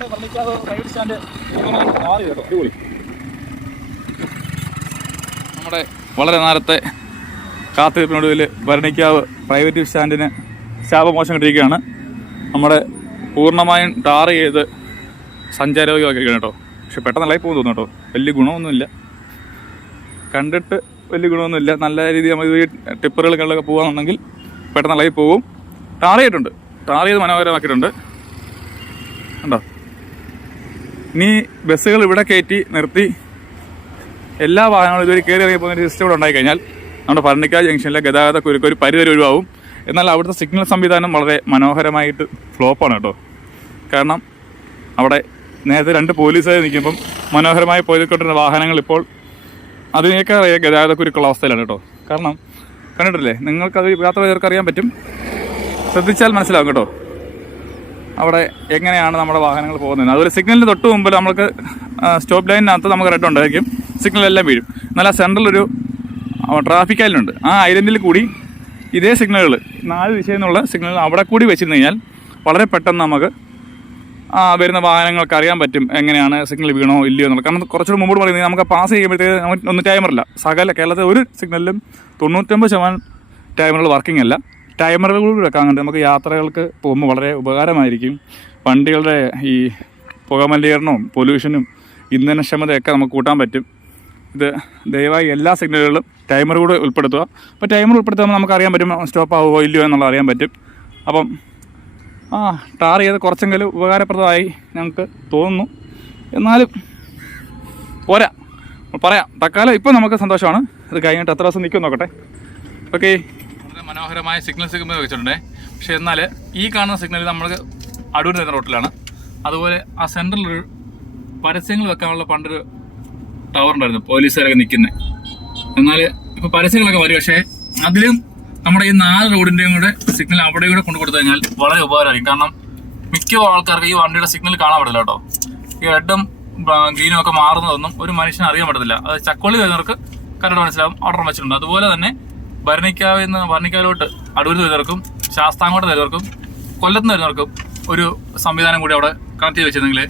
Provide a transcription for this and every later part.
നമ്മുടെ Pallikkavu private stand മാറി നമ്മുടെ വളരെ നേരത്തെ കാത്തിരിപ്പിനൊടുവിൽ ഭരണിക്കാവ് പ്രൈവറ്റ് സ്റ്റാൻഡിന് ശാപമോശം കിട്ടിയിരിക്കുകയാണ്. നമ്മുടെ പൂർണമായും ടാർ ചെയ്ത് സഞ്ചാരയോഗ്യമാക്കിയിരിക്കണം കേട്ടോ. പക്ഷെ പെട്ടെന്നല്ലേ പോകും തോന്നുന്നു കേട്ടോ. വലിയ ഗുണമൊന്നുമില്ല. കണ്ടിട്ട് വലിയ ഗുണമൊന്നുമില്ല. നല്ല രീതിയിൽ നമ്മൾ ഈ ടിപ്പറുകളിലൊക്കെ പോകുകയാണെന്നുണ്ടെങ്കിൽ പെട്ടെന്നല്ലേ പോകും. ടാർ ചെയ്തിട്ടുണ്ട്. ടാർ ചെയ്ത് മനോഹരമാക്കിയിട്ടുണ്ട്. കണ്ടോ? ഇനി ബസ്സുകൾ ഇവിടെ കയറ്റി നിർത്തി. എല്ലാ വാഹനങ്ങളും ഇതുവരെ കയറി ഇറങ്ങി പോകുന്ന സിസ്റ്റം ഇവിടെ ഉണ്ടായിക്കഴിഞ്ഞാൽ നമ്മുടെ പറഞ്ഞിക്കാ ജംഗ്ഷനിലെ ഗതാഗത കുരുക്ക് ഒരു പരിധി ഒഴിവാകും എന്നാൽ അവിടുത്തെ സിഗ്നൽ സംവിധാനം വളരെ മനോഹരമായിട്ട് ഫ്ലോപ്പാണ് കേട്ടോ. കാരണം അവിടെ നേരത്തെ രണ്ട് പോലീസുകാർ നിൽക്കുമ്പം മനോഹരമായി പോയിക്കൊണ്ടിരുന്ന വാഹനങ്ങൾ ഇപ്പോൾ അതിനേക്കാൾ ഗതാഗത കുരുക്കുള്ള അവസ്ഥയിലാണ് കേട്ടോ. കാരണം കണ്ടിട്ടില്ലേ? നിങ്ങൾക്കത് യാത്ര ചെയ്തവർക്ക് അറിയാൻ പറ്റും. ശ്രദ്ധിച്ചാൽ മനസ്സിലാവും കേട്ടോ. അവിടെ എങ്ങനെയാണ് നമ്മുടെ വാഹനങ്ങൾ പോകുന്നത്? അതുപോലെ സിഗ്നലിന് തൊട്ട് മുമ്പിൽ നമ്മൾക്ക് സ്റ്റോപ്പ് ലൈനിനകത്ത് നമുക്ക് റെഡ് ഉണ്ടായിരിക്കും. സിഗ്നൽ എല്ലാം വീഴും. എന്നാൽ ആ സെൻട്രലൊരു ട്രാഫിക് ഐലൻഡ് ആ ഐലൻഡിൽ കൂടി ഇതേ സിഗ്നലുകൾ നാല് ദിശയിൽ നിന്നുള്ള സിഗ്നൽ അവിടെ കൂടി വെച്ചിരുന്നു കഴിഞ്ഞാൽ വളരെ പെട്ടെന്ന് നമുക്ക് വരുന്ന വാഹനങ്ങൾക്ക് അറിയാൻ പറ്റും എങ്ങനെയാണ് സിഗ്നൽ വീണോ ഇല്ലയോ എന്നുള്ളത്. കാരണം കുറച്ചുകൂടി മുമ്പോട്ട് പറയുന്നത് നമുക്ക് പാസ് ചെയ്യുമ്പോഴത്തേക്ക് നമുക്ക് ഒന്നും ടൈമറില്ല സകല കേരളത്തിൽ ഒരു സിഗ്നലിലും തൊണ്ണൂറ്റൊമ്പത് ശതമാനം ടൈമറുകൾ വർക്കിംഗ് അല്ല. വെക്കാൻ കണ്ട് നമുക്ക് യാത്രകൾക്ക് പോകുമ്പോൾ വളരെ ഉപകാരമായിരിക്കും. വണ്ടികളുടെ ഈ പുകമലിനീകരണവും പൊല്യൂഷനും ഇന്ധനക്ഷമതയൊക്കെ നമുക്ക് കൂട്ടാൻ പറ്റും. ഇത് ദയവായി എല്ലാ സിഗ്നലുകളും ടൈമർ കൂടെ ഉൾപ്പെടുത്തുക. അപ്പോൾ ടൈമർ ഉൾപ്പെടുത്തുമ്പോൾ നമുക്ക് അറിയാൻ പറ്റും സ്റ്റോപ്പ് ആവുമോ ഇല്ലയോ എന്നുള്ളത് അറിയാൻ പറ്റും. അപ്പം ആ ടാർ ചെയ്ത് കുറച്ചെങ്കിലും ഉപകാരപ്രദമായി ഞങ്ങൾക്ക് തോന്നുന്നു. എന്നാലും പോരാ. പറയാം. തക്കാലം ഇപ്പം നമുക്ക് സന്തോഷമാണ്. ഇത് കഴിഞ്ഞിട്ട് എത്ര ദിവസം നിൽക്കും നോക്കട്ടെ. ഓക്കെ. മനോഹരമായ സിഗ്നൽ സിഗ്നൽ വെച്ചിട്ടുണ്ട്. പക്ഷേ എന്നാൽ ഈ കാണുന്ന സിഗ്നൽ നമ്മൾ അടൂർ നിന്ന റോട്ടിലാണ് അതുപോലെ ആ സെൻട്രലിൽ ഒരു പരസ്യങ്ങൾ വെക്കാനുള്ള പണ്ടൊരു ടവർ ഉണ്ടായിരുന്നു. പോലീസുകാരൊക്കെ നിൽക്കുന്നത് എന്നാൽ ഇപ്പോൾ പരസ്യങ്ങളൊക്കെ വരും പക്ഷേ അതിലും നമ്മുടെ ഈ നാല് റോഡിന്റെയും കൂടെ സിഗ്നൽ അവിടെ കൂടെ കൊണ്ടു കൊടുത്തു കഴിഞ്ഞാൽ വളരെ ഉപകാരമായിരിക്കും. കാരണം മിക്ക ആൾക്കാർക്ക് ഈ വണ്ടിയുടെ സിഗ്നൽ കാണാൻ പറ്റില്ല കേട്ടോ. ഈ റെഡും ഗ്രീനും ഒക്കെ മാറുന്നതൊന്നും ഒരു മനുഷ്യന് അറിയാൻ പറ്റത്തില്ല. അത് ചക്കോളി വരുന്നവർക്ക് കരട് മനസ്സിലാവും ഓർഡർ വെച്ചിട്ടുണ്ട്. അതുപോലെ തന്നെ ഭരണിക്കാവിൽ നിന്ന് ഭരണിക്കാവിലോട്ട് അടൂരിൽ വരുന്നവർക്കും ശാസ്താങ്കോട്ട് വരുന്നവർക്കും കൊല്ലത്ത് നിന്ന് വരുന്നവർക്കും ഒരു സംവിധാനം കൂടി അവിടെ കണക്ട് ചെയ്ത് വെച്ചിരുന്നെങ്കിൽ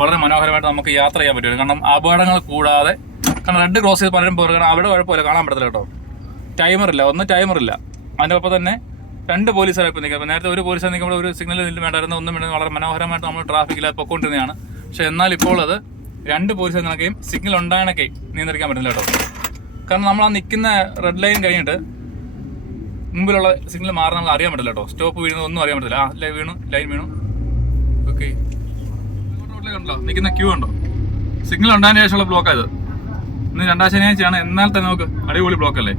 വളരെ മനോഹരമായിട്ട് നമുക്ക് യാത്ര ചെയ്യാൻ പറ്റും കാരണം അപകടങ്ങൾ കൂടാതെ കാരണം റെഡ് ക്രോസ് ചെയ്ത് പലരും പോകും കാരണം അവിടെ കുഴപ്പമില്ല കാണാൻ പറ്റത്തില്ല കേട്ടോ. ടൈമറില്ല ഒന്ന് ടൈമറില്ല അതിന്റെ ഒപ്പം തന്നെ രണ്ട് പോലീസുകാരെ ഇപ്പം നിൽക്കുക നേരത്തെ ഒരു പോലീസ് നിൽക്കുമ്പോൾ ഒരു സിഗ്നൽ വേണ്ടായിരുന്നു. ഒന്നും വേണ്ട വളരെ മനോഹരമായിട്ട് നമ്മൾ ട്രാഫിക്കിൽ പൊക്കോണ്ടിരുന്നതാണ്. പക്ഷെ എന്നാൽ ഇപ്പോൾ അത് രണ്ട് പോലീസ് നിൽക്കുകയും സിഗ്നൽ ഉണ്ടായണക്കെ നിയന്ത്രിക്കാൻ പറ്റുന്നില്ല കേട്ടോ. കാരണം നമ്മൾ ആ നിൽക്കുന്ന റെഡ് ലൈൻ കഴിഞ്ഞിട്ട് മുമ്പിലുള്ള സിഗ്നൽ മാറാൻ നമുക്ക് അറിയാൻ പറ്റില്ല കേട്ടോ. സ്റ്റോപ്പ് വീഴുന്നത് ഒന്നും അറിയാൻ പറ്റില്ല. ആ ലൈൻ വീണു ലൈൻ വീണു. ഓക്കെ കണ്ടോ നിൽക്കുന്ന ക്യൂ ഉണ്ടോ? സിഗ്നൽ ഉണ്ടായതിനു ശേഷമുള്ള ബ്ലോക്കായത് ഇന്ന് രണ്ടാം ശനിയാഴ്ചയാണ്. എന്നാൽ തന്നെ നമുക്ക് അടിപൊളി ബ്ലോക്ക് അല്ലേ?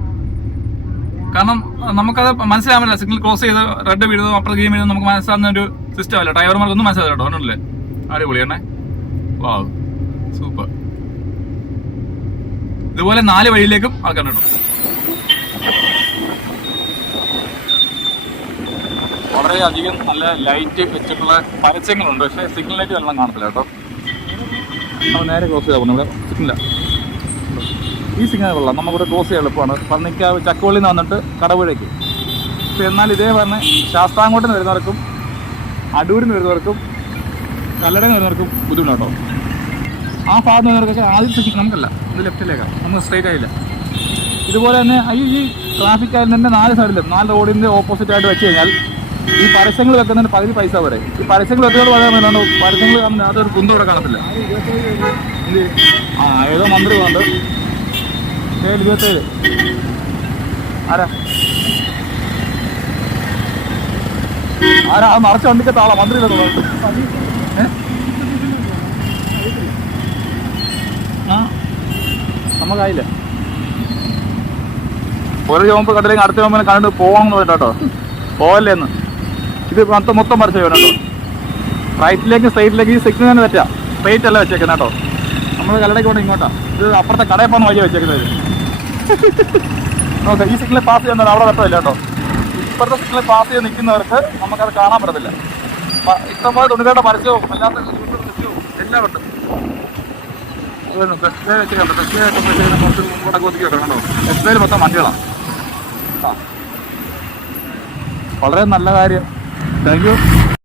കാരണം നമുക്കത് മനസ്സിലാൻ പറ്റില്ല. സിഗ്നൽ ക്രോസ് ചെയ്ത് റെഡ് വീഴുന്നതും അപ്പുറത്ത് ഗെയിം വീഴുന്നതും നമുക്ക് മനസ്സിലാവുന്ന ഒരു സിസ്റ്റം അല്ല? ഡ്രൈവർമാർക്ക് ഒന്നും മനസ്സിലാവില്ല കേട്ടോ. കണ്ടല്ലേ അടിപൊളി എണ്ണേ വാവ് സൂപ്പർ ഇതുപോലെ നാല് വഴിയിലേക്കും ആൾക്കാർ കേട്ടോ വളരെയധികം നല്ല ലൈറ്റ് വെച്ചിട്ടുള്ള പരസ്യങ്ങളുണ്ട്. പക്ഷേ സിഗ്നൽ ലൈറ്റ് വെള്ളം കാണത്തില്ല കേട്ടോ. അപ്പോൾ നേരെ ക്രോസ് ചെയ്താൽ പോകുന്നത് ഇവിടെ സിഗ്നല ഈ സിഗ്നൽ കൊള്ളാം. നമുക്കിവിടെ ക്രോസ് ചെയ്യാൻ എളുപ്പമാണ്. പന്നിക്കാവ് ചക്കവള്ളിയിൽ നിന്ന് വന്നിട്ട് കടപുഴയ്ക്ക്. പക്ഷെ എന്നാൽ ഇതേ പറഞ്ഞ് ശാസ്താംകോട്ടിൽ നിന്ന് വരുന്നവർക്കും അടൂരിൽ നിന്ന് വരുന്നവർക്കും കല്ലടയിൽ നിന്ന് വരുന്നവർക്കും ബുദ്ധിമുട്ടോ ആ ഭാഗത്ത് നിന്ന് വരുന്നവർക്കൊക്കെ ആദ്യം സിഗ്നൽ നമുക്കല്ല. ഒന്ന് ലെഫ്റ്റിലേക്കാണ് ഒന്ന് സ്ട്രേറ്റ് ആയില്ല. ഇതുപോലെ തന്നെ ഈ ട്രാഫിക് തന്നെ നാല് സൈഡിലും നാല് റോഡിന്റെ ഓപ്പോസിറ്റ് ആയിട്ട് വെച്ച് കഴിഞ്ഞാൽ ഈ പരസ്യങ്ങൾ വെക്കുന്നതിന് പകുതി പൈസ വരെ ഈ പരസ്യങ്ങൾ വെക്കുന്നത് പറയാൻ പറ്റാണ്ട് പരസ്യങ്ങൾ അതൊരു കുന്തം ഇവിടെ കാണത്തില്ല? ആ ഏതോ മന്ത്രി വേണ്ട ഏഴ് ഇരുപത്തേഴ്? ആരാ? ആരാ? അത് മറച്ച വണ്ടിക്ക് ആളാ മന്ത്രി ആ നമുക്കായില്ലേ ഒരു ചോമ്പ് കണ്ടില്ലെങ്കിൽ അടുത്ത ചോമ്പിനെ കണ്ടിട്ട് പോകണം എന്ന് കേട്ടോ പോവല്ലേ എന്ന് ഇത് മൊത്തം മൊത്തം പറിച്ചു വേണം കേട്ടോ. റൈറ്റിലേക്ക് സ്ട്രൈറ്റിലേക്ക് ഈ സിഗ്നൽ തന്നെ തെറ്റാ. സ്ട്രൈറ്റ് അല്ല വെച്ചേക്കുന്നത് കേട്ടോ. നമ്മൾ കല്ലടയ്ക്ക് കൊണ്ട് ഇങ്ങോട്ടാ. ഇത് അപ്പുറത്തെ കടയിൽ പോകുന്ന വഴി വെച്ചേക്കുന്നത് നോക്കാം ഈ സിഗ്നൽ പാസ് ചെയ്യുന്നത് അവിടെ വെട്ടമില്ല കേട്ടോ. ഇപ്പോഴത്തെ സിഗ്നൽ പാസ് ചെയ്ത് നിൽക്കുന്നവർക്ക് നമുക്കത് കാണാൻ പറ്റത്തില്ല. ഇഷ്ടംപോലെ തുണികളുടെ പരസ്യവും അല്ലാത്ത എല്ലാം ഉണ്ട്. വളരെ നല്ല കാര്യം. Thank you